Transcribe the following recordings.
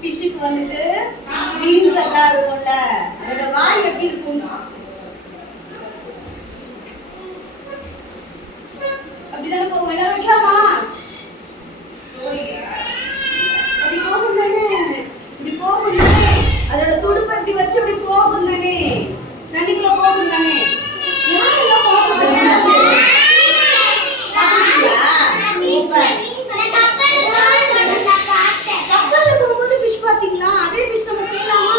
ஃபிஷ்க்கு வந்துட்டு மீன்ஸ் எல்லாம் இருக்கும்ல, அதோட வாய் எப்படி இருக்கும்? அப்படிதானே போகும். எல்லாரும் வைக்கலாமா? அப்படி போகும் தானே, இப்படி போகும் தானே, அதோட துடுப்பை இப்படி வச்சு இப்படி போகும் தானே, தண்ணிக்குள்ள போகும் தானே. யாரெல்லாம் போகும் தானே? கப்பல்ல போகும்போது ஃபிஷ் பாத்தீங்களா? அதே ஃபிஷ் நம்ம செய்யலாமா?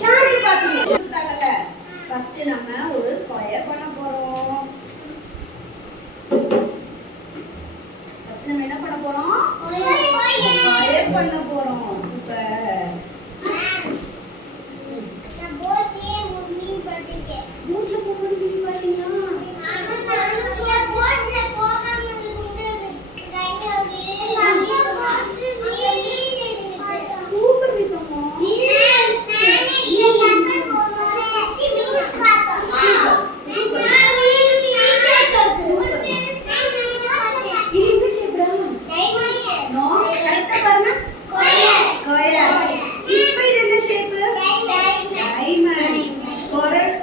ஷார்க் பாத்தீங்க கொடுத்தாங்கல்ல. ஃபர்ஸ்ட் நம்ம ஒரு ஸ்கொயர் பண்ண போறோம். ஃபர்ஸ்ட் நம்ம என்ன பண்ண போறோம்? ஸ்கொயர் பண்ண போறோம். சூப்பர். நான் போட்ல மீன் பாத்தீங்க. போட்ல போகும்போது மீன் பாத்தீங்களா?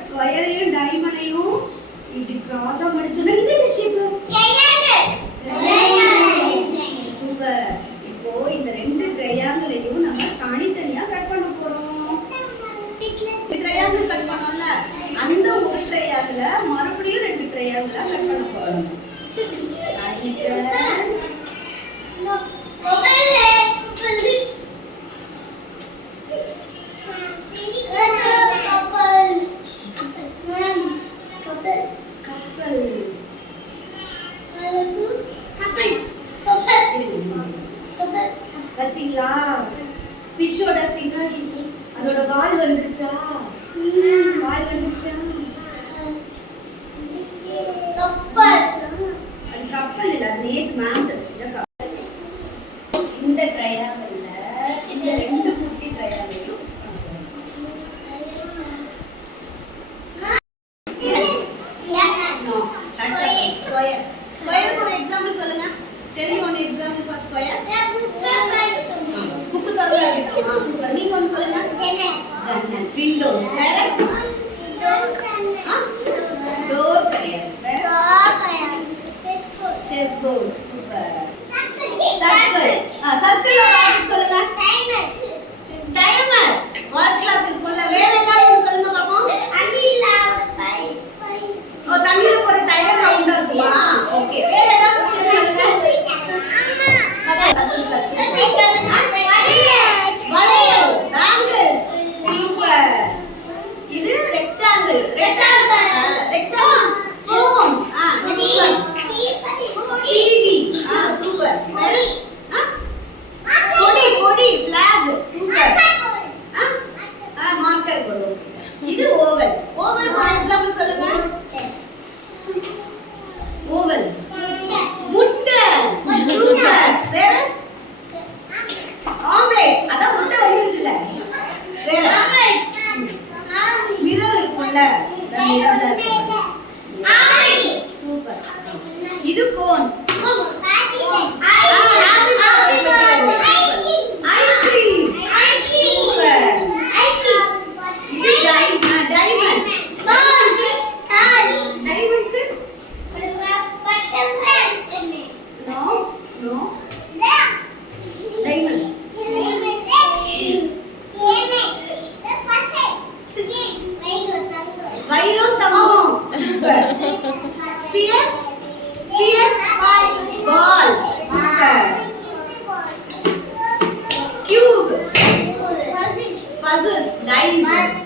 ஸ்கொயரையும் டைமண்டையும் இப்படி கிராஸா மடிச்சோம்னா இது என்ன ஷேப்? சூப்பர். இப்போ இந்த ரெண்டு ட்ரையாங்கிளையும் நம்ம தனித்தனியா கட் பண்ண போறோம். ட்ரையாங்கிள் கட் பண்ணோம்ல, அந்த ஒரு ட்ரையாங்கிள மறுபடியும் ரெண்டு ட்ரையாங்கிளா கட் பண்ண போறோம். பாத்தீங்களா? ஃபிஷ்ஷோட பின்னாடி அதோட வால் வந்துருச்சா? வால் வந்துருச்சா? கப்பல். அது கப்பல் இல்ல, அது நேத் மேம் செஞ்ச கப்பல். இந்த ட்ரையாங்கிள்ல இந்த ரெண்டு குட்டி ட்ரையாங்கிளையும் ஸ்கொயர். ஸ்கொயருக்கு ஒரு எக்ஸாம்பிள் சொல்லுங்க. Tell me one example for square. Book தரல. சூப்பர். நீங்க ஒன்னு சொல்லுங்க. ஜன்னல். விண்டோஸ். வேற? Door. Chess board. Super. Circle. Circle object சொல்லுங்க. டைமர். டைமர். வால் கிளாக் இருக்குல்ல, வேற ஏதாவது சொல்லுங்க பாப்போம். அணிலா. ஓ, தண்ணில போற டயர் ரவுண்டா இருக்குமா? ஓகே. வேற ஏதாவது சொல்லுங்க. இது ரெக்டாங்கிள். ஃபோன். டிவி. சூப்பர். கொடி ஃபிளாக். சூப்பர். மார்க்கர் போடுவோம். இது ஓவல். ஓவல் ஒரு எக்ஸாம்பிள் சொல்லுங்க. ஓவல். முட்டை. சூப்பர். வேற? ஆம்லெட். அத முட்டை வந்துருச்சுல. வேற? மிரர் இருக்குல்ல, அந்த மிரர்ல இருக்கு. சூப்பர். இது கோன். ஐஸ்கிரீம். சூப்பர். இது டைமண்ட். டைமண்ட்க்கு நோ டைமண்ட். வைரம் தங்கம். Super. Sphere. Ball. Super. Cube. Puzzle. Dies.